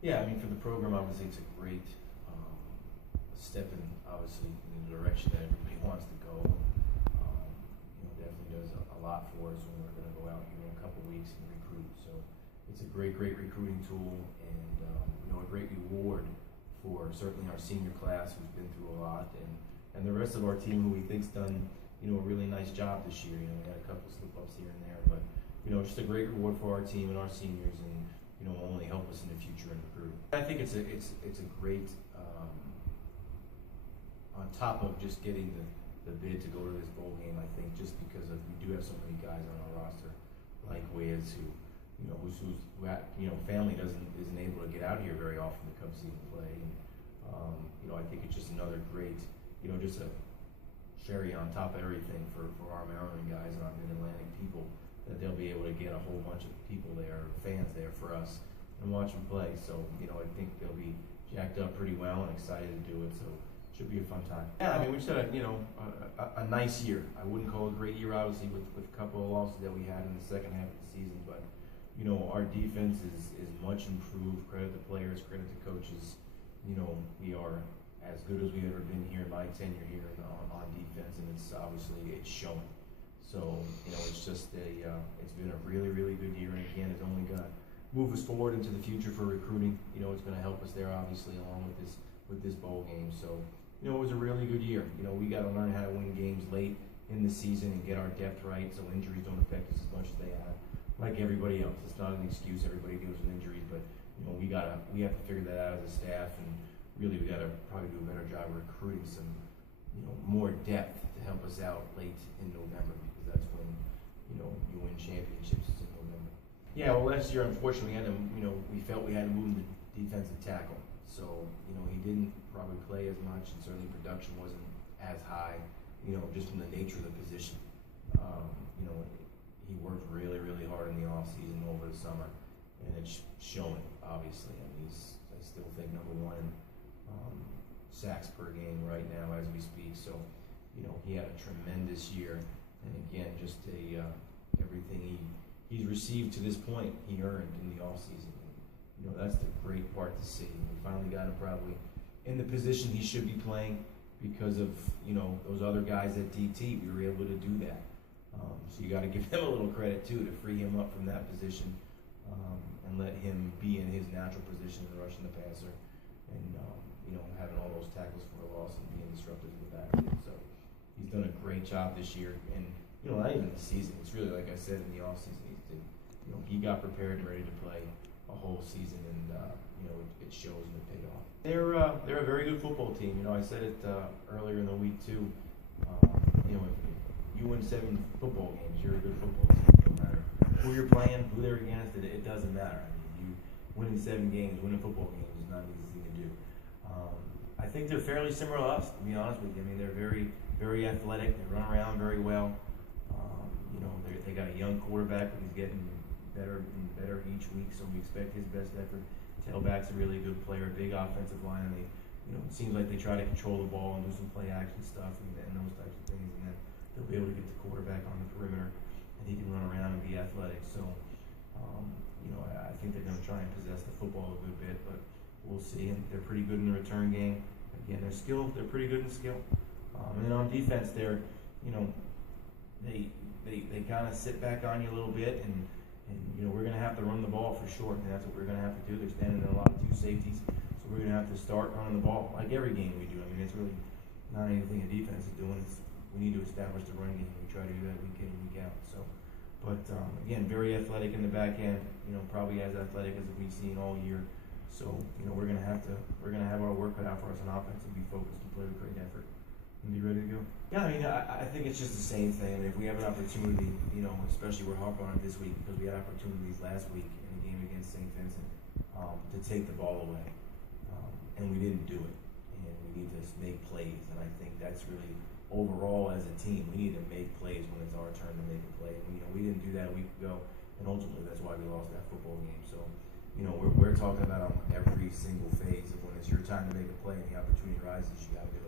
Yeah, I mean, for the program, obviously, it's a great step in, obviously, in the direction that everybody wants to go. Definitely does a lot for us when we're going to go out here in a couple weeks and recruit. So it's a great recruiting tool, and a great reward for certainly our senior class, who's been through a lot, and the rest of our team, who we think's done a really nice job this year. We had a couple slip-ups here and there, but just a great reward for our team and our seniors, and will only help us in the future in recruiting. I think it's a great on top of just getting the bid to go to this bowl game. I think just because we do have so many guys on our roster like Wiz, who family isn't able to get out here very often to come see them play, and I think it's just another great just a cherry on top of everything for our Maryland guys and our Mid-Atlantic people, that they'll be able to get a whole bunch of people there, fans there for us, and watch them play. So, I think they'll be jacked up pretty well and excited to do it. So, it should be a fun time. Yeah, I mean, we just had a nice year. I wouldn't call it a great year, obviously, with a couple of losses that we had in the second half of the season. But, our defense is much improved. Credit to players, credit to coaches. We are as good as we've ever been here in my tenure here on defense, and it's showing. So, it's just it's been a really good year, and again, it's only going to move us forward into the future for recruiting. It's going to help us there, obviously, along with this bowl game. So, it was a really good year. We got to learn how to win games late in the season and get our depth right, so injuries don't affect us as much as they have, like everybody else. It's not an excuse. Everybody deals with injuries, but we have to figure that out as a staff, and really we got to probably do a better job of recruiting some more depth to help us out late in November, because that's when you win championships in November. Yeah, well, last year, unfortunately, we felt we had to move him to defensive tackle. So he didn't probably play as much, and certainly production wasn't as high. Just from the nature of the position. He worked really hard in the off season over the summer, and it's showing. Obviously, I mean, I still think number one in sacks per game right now as we speak. So, he had a tremendous year, and again, just everything he's received to this point, he earned in the off season. And, that's the great part to see. We finally got him probably in the position he should be playing because of those other guys at DT. We were able to do that. So you got to give him a little credit too, to free him up from that position and let him be in his natural position and rushing the passer, and having all those tackles for a loss and being disruptive in the backfield. So he's done a great job this year, and not even the season. It's really, like I said, in the off season, he got prepared and ready to play a whole season, and it shows and it paid off. They're a very good football team. I said it earlier in the week too. If you win 7 football games, you're a good football team. No matter who you're playing, who they're against, it doesn't matter. I mean, you winning 7 games, winning football games is not an easy thing to do. I think they're fairly similar to us, to be honest with you. I mean, they're very athletic. They run around very well. They got a young quarterback who's getting better and better each week, so we expect his best effort. Tailback's a really good player, big offensive line, and it seems like they try to control the ball and do some play action stuff and those types of things, and then they'll be able to get the quarterback on the perimeter, and he can run around and be athletic. So, I think they're going to try and possess the football a good bit, but we'll see. And they're pretty good in the return game. Again, they're pretty good in skill. And then on defense, they kind of sit back on you a little bit, and we're going to have to run the ball for sure, and that's what we're going to have to do. They're standing in a lot of 2 safeties, so we're going to have to start running the ball like every game we do. I mean, it's really not anything a defense is doing. We need to establish the run game. We try to do that week in and week out. So, but again, very athletic in the back end. Probably as athletic as we've seen all year. So, we're going to have our work cut out for us on offense and be focused and play with great effort and be ready to go. Yeah, I mean, I think it's just the same thing. I mean, if we have an opportunity, especially we're harping on it this week because we had opportunities last week in a game against St. Vincent to take the ball away, and we didn't do it. And we need to make plays, and I think that's really overall as a team, we need to make plays when it's our turn to make a play. And, we didn't do that a week ago, and ultimately that's why we lost that football game. So, we're talking about on every single phase of when it's your time to make a play and the opportunity rises, you got to do it.